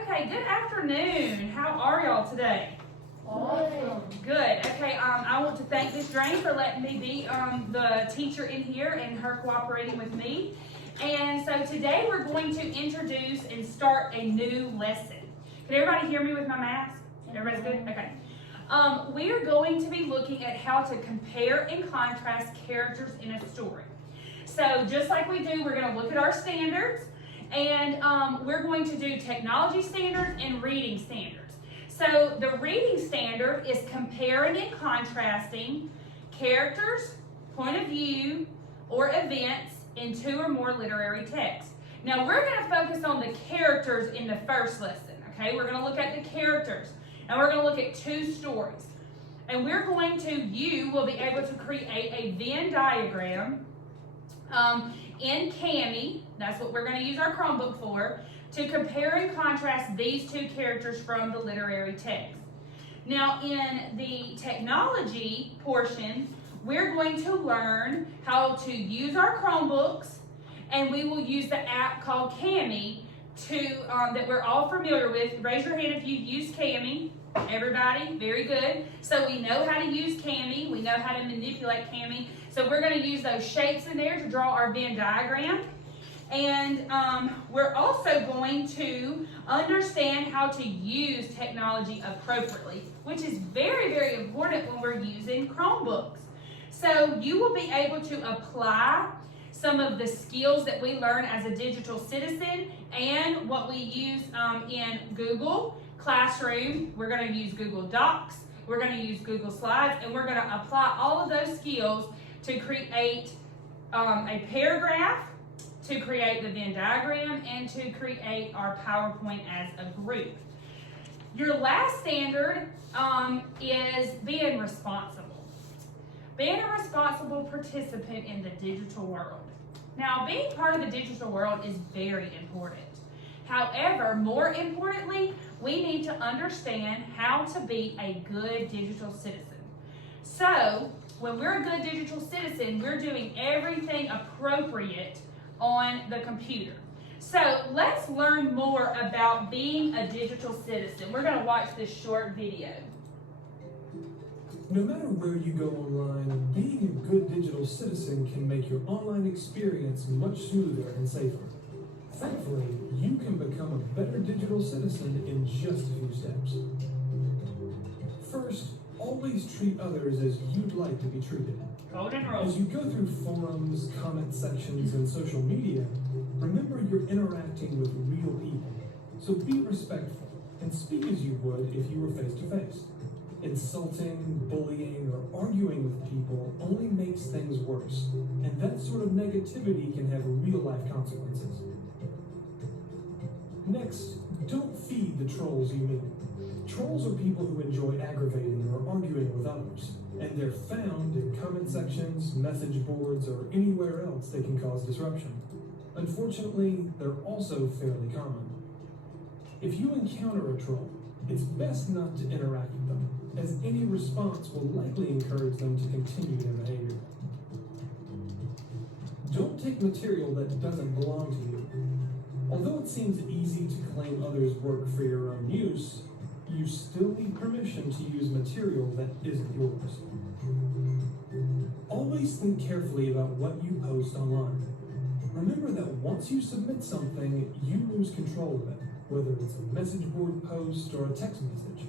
Okay, good afternoon. How are y'all today? Awesome. Good. Okay, I want to thank Miss Drain for letting me be the teacher in here and her cooperating with me. And so today we're going to introduce and start a new lesson. Can everybody hear me with my mask? Everybody's good? Okay. We're going to be looking at how to compare and contrast characters in a story. So just like we do, we're going to look at our standards, and we're going to do technology standards and reading standards. So the reading standard is comparing and contrasting characters, point of view, or events in two or more literary texts. Now we're going to focus on the characters in the first lesson, okay? We're going to look at the characters, and we're going to look at two stories. And we're going to, you will be able to create a Venn diagram in Cami, that's what we're going to use our Chromebook for, to compare and contrast these two characters from the literary text. Now in the technology portion, we're going to learn how to use our Chromebooks, and we will use the app called Cami that we're all familiar with. Raise your hand if you've used Cami. Everybody, very good. So we know how to use Cami, we know how to manipulate Cami. So we're going to use those shapes in there to draw our Venn diagram. And we're also going to understand how to use technology appropriately, which is very, very important when we're using Chromebooks. So you will be able to apply some of the skills that we learn as a digital citizen and what we use in Google Classroom. We're going to use Google Docs, we're going to use Google Slides, and we're going to apply all of those skills to create a paragraph, to create the Venn diagram, and to create our PowerPoint as a group. Your last standard is being responsible. Being a responsible participant in the digital world. Now, being part of the digital world is very important. However, more importantly, we need to understand how to be a good digital citizen. So, when we're a good digital citizen, we're doing everything appropriate on the computer. So, let's learn more about being a digital citizen. We're going to watch this short video. No matter where you go online, being a good digital citizen can make your online experience much smoother and safer. Thankfully, you can become a better digital citizen in just a few steps. First, always treat others as you'd like to be treated. As you go through forums, comment sections, and social media, remember you're interacting with real people. So be respectful and speak as you would if you were face to face. Insulting, bullying, or arguing with people only makes things worse, and that sort of negativity can have real-life consequences. Next, don't feed the trolls you meet. Trolls are people who enjoy aggravating or arguing with others, and they're found in comment sections, message boards, or anywhere else they can cause disruption. Unfortunately, they're also fairly common. If you encounter a troll, it's best not to interact with them, as any response will likely encourage them to continue their behavior. Don't take material that doesn't belong to you. Although it seems easy to claim others' work for your own use, you still need permission to use material that isn't yours. Always think carefully about what you post online. Remember that once you submit something, you lose control of it, whether it's a message board post or a text message.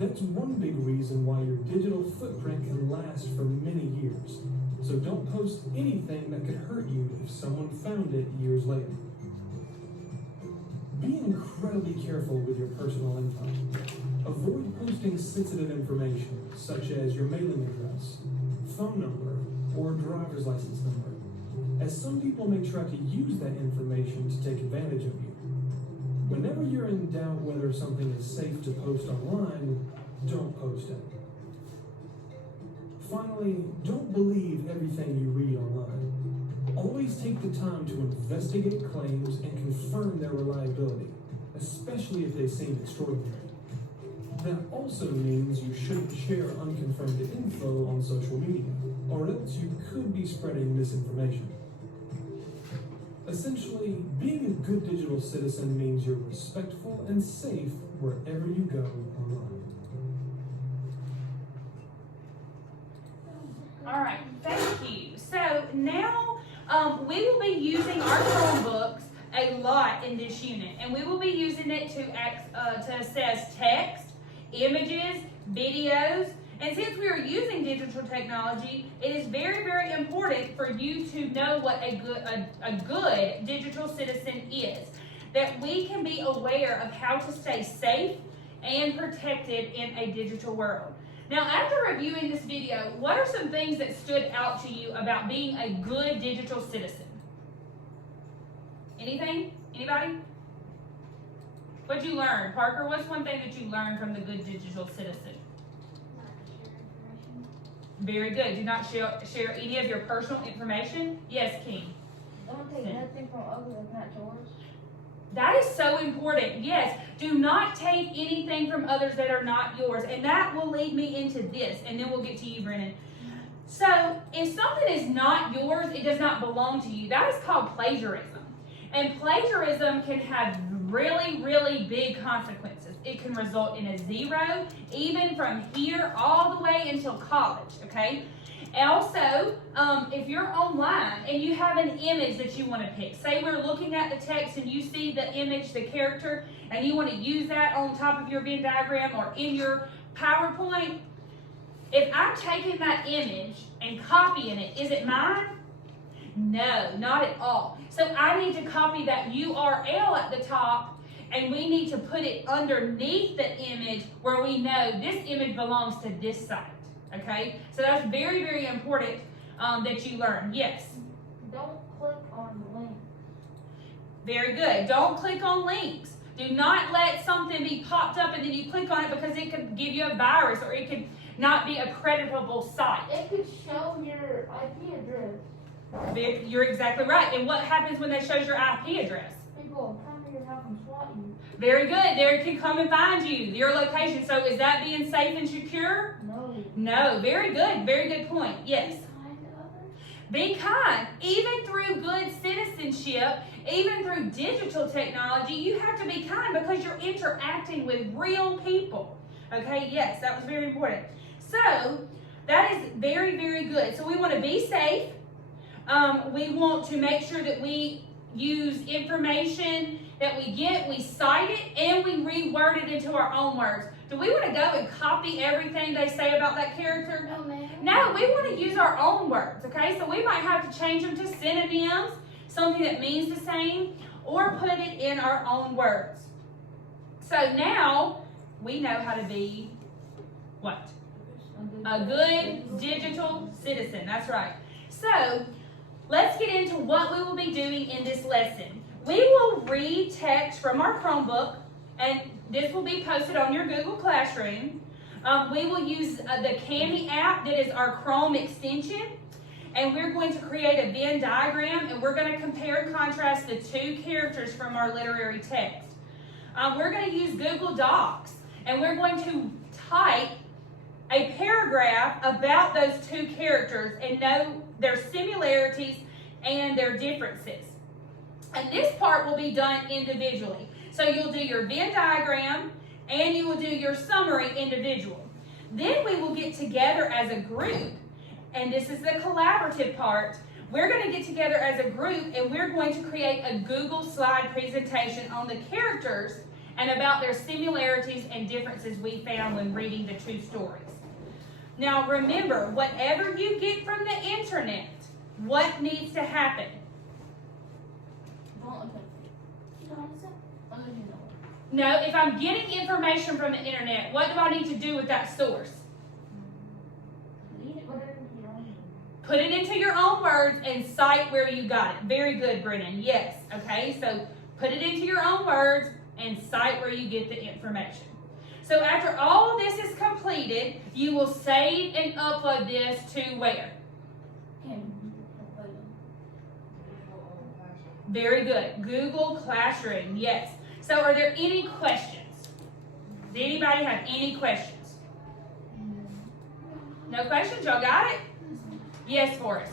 That's one big reason why your digital footprint can last for many years. So don't post anything that could hurt you if someone found it years later. Be incredibly careful with your personal info. Avoid posting sensitive information, such as your mailing address, phone number, or driver's license number, as some people may try to use that information to take advantage of you. Whenever you're in doubt whether something is safe to post online, don't post it. Finally, don't believe everything you read online. Always take the time to investigate claims and confirm their reliability, especially if they seem extraordinary. That also means you shouldn't share unconfirmed info on social media, or else you could be spreading misinformation. Essentially, being a good digital citizen means you're respectful and safe wherever you go online. All right, thank you. So now we will be using our Chromebooks a lot in this unit, and we will be using it to assess text, images, videos, and since we are using digital technology, it is very, very important for you to know what a good digital citizen is, that we can be aware of how to stay safe and protected in a digital world. Now, after reviewing this video, what are some things that stood out to you about being a good digital citizen? Anything? Anybody? What'd you learn? Parker, what's one thing that you learned from the good digital citizen? Not share information. Very good. Do not share any of your personal information. Yes, King. Don't take nothing from others that's not yours. That is so important. Yes, do not take anything from others that are not yours. And that will lead me into this, and then we'll get to you, Brennan. So, if something is not yours, it does not belong to you. That is called plagiarism. And plagiarism can have really, really big consequences. It can result in a 0, even from here all the way until college, okay? Also, if you're online and you have an image that you want to pick, say we're looking at the text and you see the image, the character, and you want to use that on top of your Venn diagram or in your PowerPoint, if I'm taking that image and copying it, is it mine? No, not at all. So I need to copy that URL at the top, and we need to put it underneath the image where we know this image belongs to this site. Okay, so that's very, very important that you learn. Yes? Don't click on the link. Very good. Don't click on links. Do not let something be popped up and then you click on it because it could give you a virus or it could not be a creditable site. It could show your IP address. You're exactly right. And what happens when they shows your IP address? People will come to your house and SWAT you. Very good. They can come and find you, your location. So is that being safe and secure? No. No. Very good. Very good point. Yes. Be kind to others. Be kind. Even through good citizenship, even through digital technology, you have to be kind because you're interacting with real people. Okay, yes, that was very important. So, that is very, very good. So we want to be safe. We want to make sure that we use information that we get, we cite it, and we reword it into our own words. Do we want to go and copy everything they say about that character? No, ma'am. No, we want to use our own words, okay? So we might have to change them to synonyms, something that means the same, or put it in our own words. So now we know how to be what? A good digital citizen. That's right. So let's get into what we will be doing in this lesson. We will read text from our Chromebook, and this will be posted on your Google Classroom. We will use the Candy app that is our Chrome extension, and we're going to create a Venn diagram, and we're going to compare and contrast the two characters from our literary text. We're going to use Google Docs, and we're going to type a paragraph about those two characters and know their similarities and their differences. And this part will be done individually. So you'll do your Venn diagram and you will do your summary individual. Then we will get together as a group, and this is the collaborative part. We're going to get together as a group and we're going to create a Google slide presentation on the characters and about their similarities and differences we found when reading the two stories. Now remember, whatever you get from the internet, what needs to happen? Don't affect it. You know what I'm saying? Unless you know it. No, if I'm getting information from the internet, what do I need to do with that source? Leave it whatever you want. Put it into your own words and cite where you got it. Very good, Brennan. Yes. Okay, so put it into your own words and cite where you get the information. So after all of this is completed, you will save and upload this to where? Very good. Google Classroom. Yes. So are there any questions? Does anybody have any questions? No questions? Y'all got it? Yes, Forrest.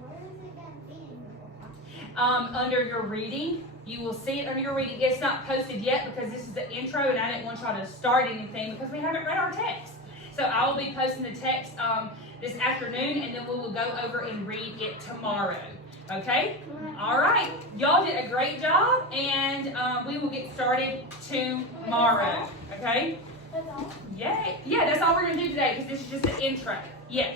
Where is it going to be? under your reading. You will see it under your reading. It's not posted yet because this is the intro and I didn't want y'all to start anything because we haven't read our text. So I will be posting the text this afternoon, and then we will go over and read it tomorrow. Okay? All right. Y'all did a great job, and we will get started tomorrow. Okay? That's all. Yay. Yeah, that's all we're going to do today because this is just the intro. Yes.